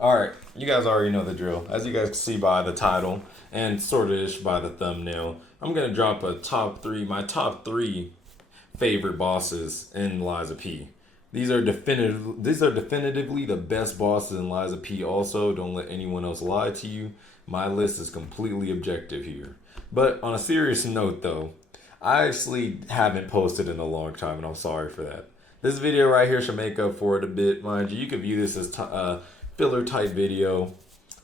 Alright, you guys already know the drill. As you guys can see by the title and sort of ish by the thumbnail, I'm gonna drop my top three favorite bosses in Liza P. These are definitively the best bosses in Liza P. Also, don't let anyone else lie to you. My list is completely objective here. But on a serious note though, I actually haven't posted in a long time and I'm sorry for that. This video right here should make up for it a bit, mind you. You could view this as filler type video.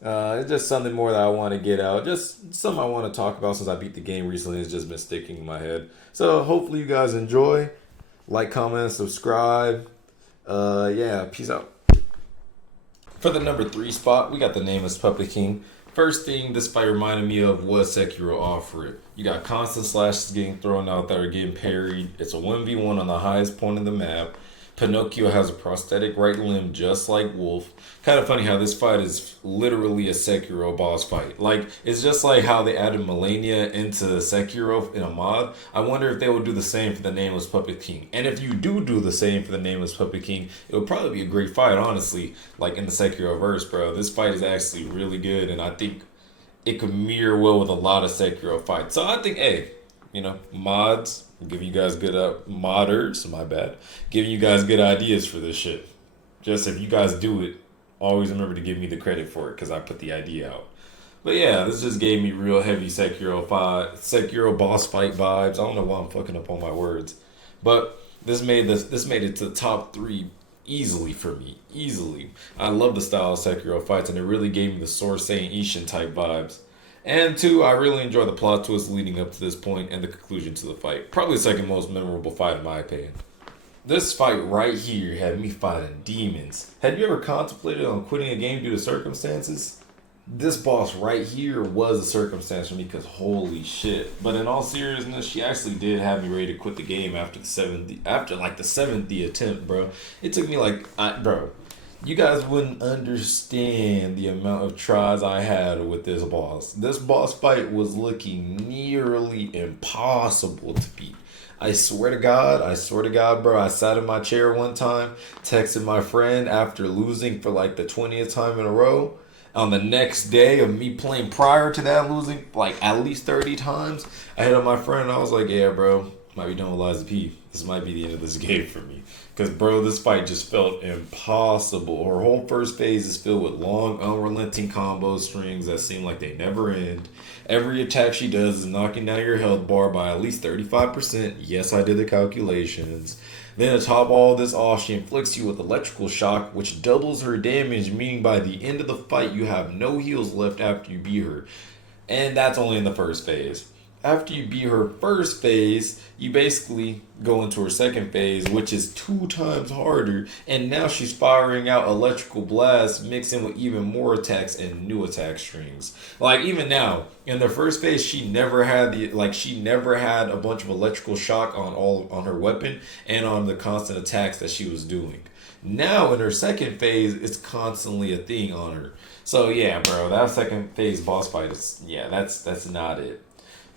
It's just something more that I want to get out. Just something I want to talk about since I beat the game recently. It's just been sticking in my head. So hopefully you guys enjoy. Like, comment, subscribe. Yeah, peace out. For the number 3 spot, we got the Nameless Puppet King. First thing this fight reminded me of was Sekiro Off-Rip. You got constant slashes getting thrown out that are getting parried. It's a 1v1 on the highest point of the map. Pinocchio has a prosthetic right limb just like Wolf. Kind of funny how this fight is literally a Sekiro boss fight. Like, it's just like how they added Malenia into Sekiro in a mod. I wonder if they will do the same for the Nameless Puppet King. And if you do the same for the Nameless Puppet King, it would probably be a great fight, honestly. Like in the Sekiro verse, bro. This fight is actually really good, and I think it could mirror well with a lot of Sekiro fights. So I think, hey, mods, giving you guys good modders, my bad, giving you guys good ideas for this shit. Just if you guys do it, always remember to give me the credit for it because I put the idea out. But yeah, this just gave me real heavy Sekiro boss fight vibes. I don't know why I'm fucking up on my words, but this made it to the top 3 easily for me. Easily, I love the style of Sekiro fights, and it really gave me the Sword Saint Ishin type vibes. And 2, I really enjoy the plot twist leading up to this point and the conclusion to the fight. Probably the second most memorable fight in my opinion. This fight right here had me fighting demons. Had you ever contemplated on quitting a game due to circumstances? This boss right here was a circumstance for me because holy shit. But in all seriousness, she actually did have me ready to quit the game after the 70th attempt, bro. It took me bro, you guys wouldn't understand the amount of tries I had with this boss. This boss fight was looking nearly impossible to beat. I swear to God, bro. I sat in my chair one time, texted my friend after losing for like the 20th time in a row. On the next day of me playing prior to that, losing like at least 30 times, I hit on my friend and I was like, yeah, bro, might be done with Liza P. This might be the end of this game for me. Because, bro, this fight just felt impossible. Her whole first phase is filled with long, unrelenting combo strings that seem like they never end. Every attack she does is knocking down your health bar by at least 35%. Yes, I did the calculations. Then to top all this off, she inflicts you with electrical shock, which doubles her damage, meaning by the end of the fight, you have no heals left after you beat her. And that's only in the first phase. After you beat her first phase, you basically go into her second phase, which is 2 times harder. And now she's firing out electrical blasts, mixing with even more attacks and new attack strings. Like even now, in the first phase, she never had a bunch of electrical shock on her weapon and on the constant attacks that she was doing. Now in her second phase, it's constantly a thing on her. So yeah, bro, that second phase boss fight that's not it.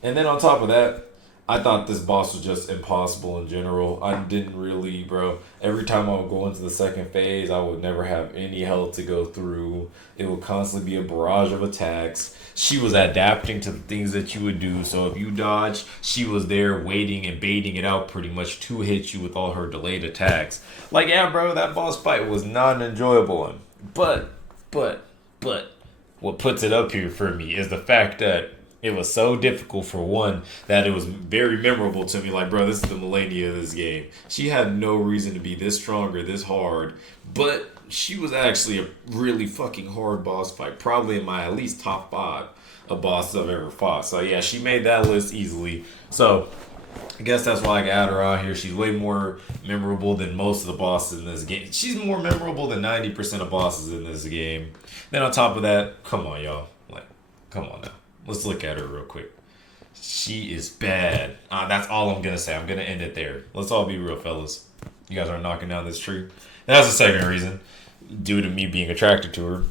And then on top of that, I thought this boss was just impossible in general. I didn't really, bro. Every time I would go into the second phase, I would never have any health to go through. It would constantly be a barrage of attacks. She was adapting to the things that you would do. So if you dodged, she was there waiting and baiting it out pretty much to hit you with all her delayed attacks. Like, yeah, bro, that boss fight was not an enjoyable one. But, what puts it up here for me is the fact that it was so difficult for one that it was very memorable to me. Like, bro, this is the Malenia of this game. She had no reason to be this strong or this hard, but she was actually a really fucking hard boss fight. Probably in my at least top 5 of bosses I've ever fought. So yeah, she made that list easily. So I guess that's why I got her out here. She's way more memorable than most of the bosses in this game. She's more memorable than 90% of bosses in this game. Then on top of that, come on, y'all. Like, come on now. Let's look at her real quick. She is bad. That's all I'm going to say. I'm going to end it there. Let's all be real, fellas. You guys are knocking down this tree. And that's the second reason, due to me being attracted to her.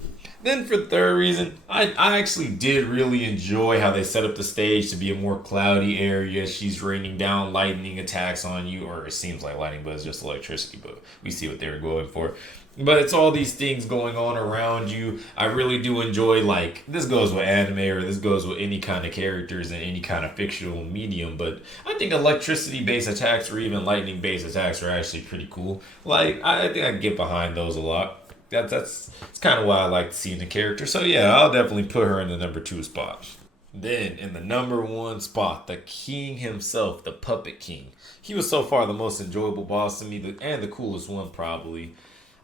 Then for the third reason, I actually did really enjoy how they set up the stage to be a more cloudy area. She's raining down lightning attacks on you, or it seems like lightning, but it's just electricity. But we see what they were going for. But it's all these things going on around you. I really do enjoy, like, this goes with anime or this goes with any kind of characters in any kind of fictional medium, but I think electricity based attacks or even lightning based attacks are actually pretty cool. Like, I think I can get behind those a lot. That's kind of what I like to see in the character. So yeah, I'll definitely put her in the number two spot. Then, in the number one spot, the king himself, the Puppet King. He was so far the most enjoyable boss to me, and the coolest one, probably.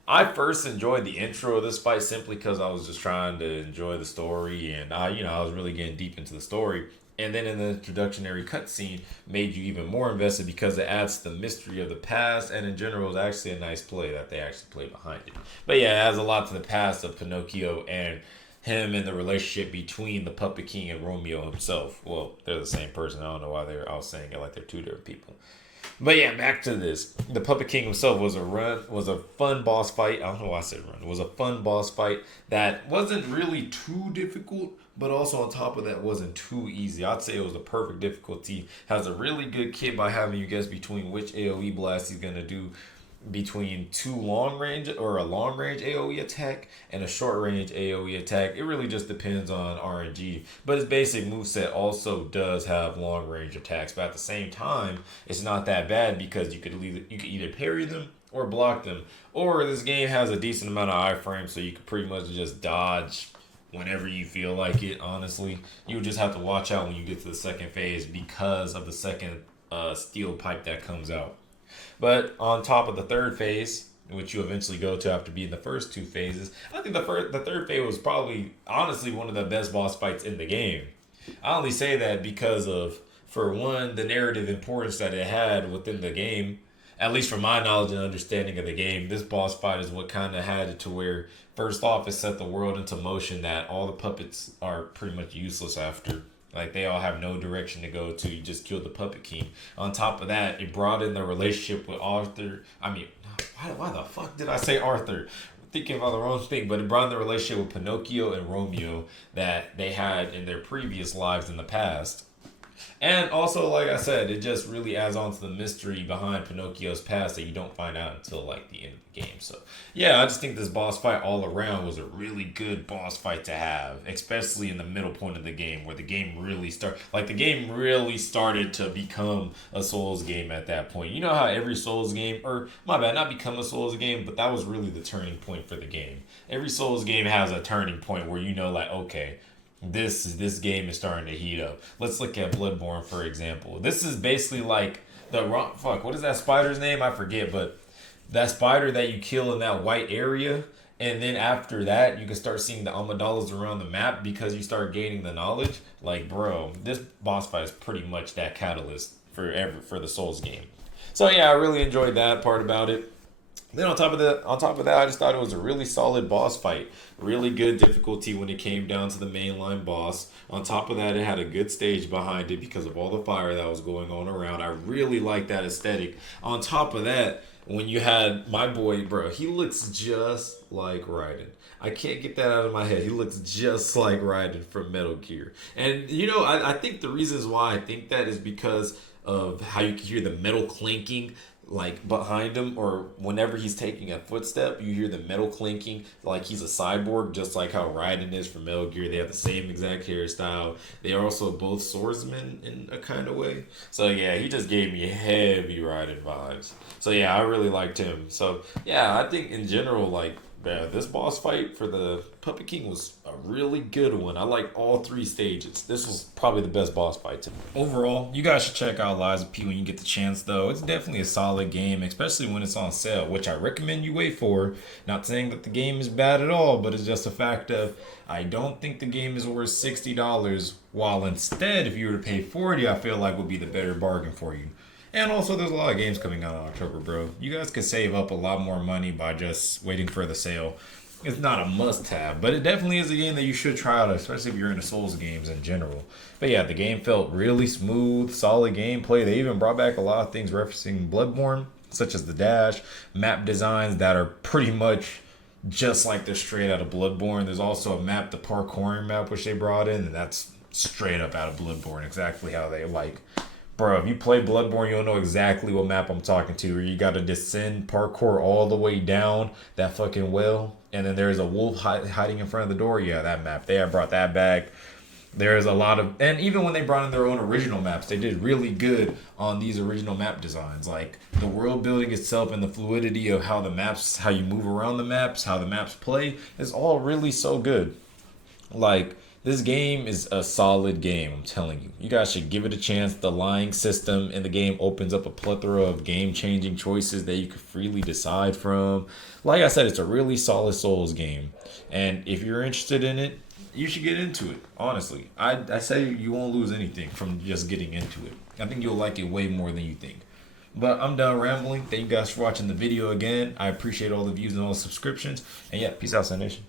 I first enjoyed the intro of this fight simply because I was just trying to enjoy the story, and I was really getting deep into the story. And then in the introductory cutscene, made you even more invested because it adds to the mystery of the past, and in general, it's actually a nice play that they actually play behind it. But yeah, it adds a lot to the past of Pinocchio and him and the relationship between the Puppet King and Romeo himself. Well, they're the same person. I don't know why they're all saying it like they're two different people. But yeah, back to this. The Puppet King himself was a fun boss fight. I don't know why I said run. It was a fun boss fight that wasn't really too difficult, but also on top of that wasn't too easy. I'd say it was the perfect difficulty. Has a really good kit by having you guess between which AoE blast he's gonna do between two long range or a long range AoE attack and a short range AoE attack. It really just depends on RNG. But his basic moveset also does have long range attacks. But at the same time, it's not that bad because you could either parry them or block them. Or this game has a decent amount of iframes, so you could pretty much just dodge whenever you feel like it. Honestly, you would just have to watch out when you get to the second phase because of the second steel pipe that comes out. But on top of the third phase, which you eventually go to after being the first two phases, I think the third phase was probably honestly one of the best boss fights in the game. I only say that because of, for one, the narrative importance that it had within the game. At least from my knowledge and understanding of the game, this boss fight is what kind of had it to where, first off, it set the world into motion that all the puppets are pretty much useless after. Like, they all have no direction to go to. You just killed the Puppet King. On top of that, it brought in the relationship with Arthur. I mean, why the fuck did I say Arthur? I'm thinking about the wrong thing, but it brought in the relationship with Pinocchio and Romeo that they had in their previous lives in the past. And also, like I said, it just really adds on to the mystery behind Pinocchio's past that you don't find out until like the end of the game. So yeah, I just think this boss fight all around was a really good boss fight to have, especially in the middle point of the game where the game really started to become a Souls game at that point. You know how every Souls game, or my bad, not become a Souls game, but that was really the turning point for the game. Every Souls game has a turning point where you know, like, okay, this game is starting to heat up. Let's look at Bloodborne, for example. This is basically like what is that spider's name? I forget, but that spider that you kill in that white area, and then after that you can start seeing the Amygdalas around the map because you start gaining the knowledge. Like, bro, this boss fight is pretty much that catalyst for the Souls game. So yeah, I really enjoyed that part about it. Then on top of that, I just thought it was a really solid boss fight. Really good difficulty when it came down to the mainline boss. On top of that, it had a good stage behind it because of all the fire that was going on around. I really like that aesthetic. On top of that, when you had my boy, bro, he looks just like Raiden. I can't get that out of my head. He looks just like Raiden from Metal Gear. And I think the reasons why I think that is because of how you can hear the metal clanking like behind him, or whenever he's taking a footstep you hear the metal clinking like he's a cyborg, just like how Raiden is from Metal Gear. They have the same exact hairstyle. They are also both swordsmen in a kind of way. So yeah, he just gave me heavy Raiden vibes. So yeah, I really liked him. So yeah, I think in general, like, yeah, this boss fight for the Puppet King was a really good one. I like all three stages. This was probably the best boss fight to me. Overall, you guys should check out Lies of P when you get the chance, though. It's definitely a solid game, especially when it's on sale, which I recommend you wait for. Not saying that the game is bad at all, but it's just a fact of I don't think the game is worth $60, while instead, if you were to pay $40, I feel like would be the better bargain for you. And also, there's a lot of games coming out in October, bro. You guys could save up a lot more money by just waiting for the sale. It's not a must-have, but it definitely is a game that you should try out, especially if you're into Souls games in general. But yeah, the game felt really smooth, solid gameplay. They even brought back a lot of things referencing Bloodborne, such as the dash, map designs that are pretty much just like they're straight out of Bloodborne. There's also a map, the parkouring map, which they brought in, and that's straight up out of Bloodborne, exactly how they like Bro, if you play Bloodborne, you'll know exactly what map I'm talking to. Where you gotta descend parkour all the way down that fucking well, and then there's a wolf hiding in front of the door. Yeah, that map. They have brought that back. There's a lot of, and even when they brought in their own original maps, they did really good on these original map designs. Like the world building itself and the fluidity of how the maps, how you move around the maps, how the maps play, is all really so good. Like this game is a solid game. I'm telling you, you guys should give it a chance. The lying system in the game opens up a plethora of game-changing choices that you could freely decide from. Like I said, it's a really solid Souls game, and if you're interested in it, you should get into it. Honestly, I say you won't lose anything from just getting into it. I think you'll like it way more than you think. But I'm done rambling. Thank you guys for watching the video again. I appreciate all the views and all the subscriptions. And yeah, peace out, Sun Nation.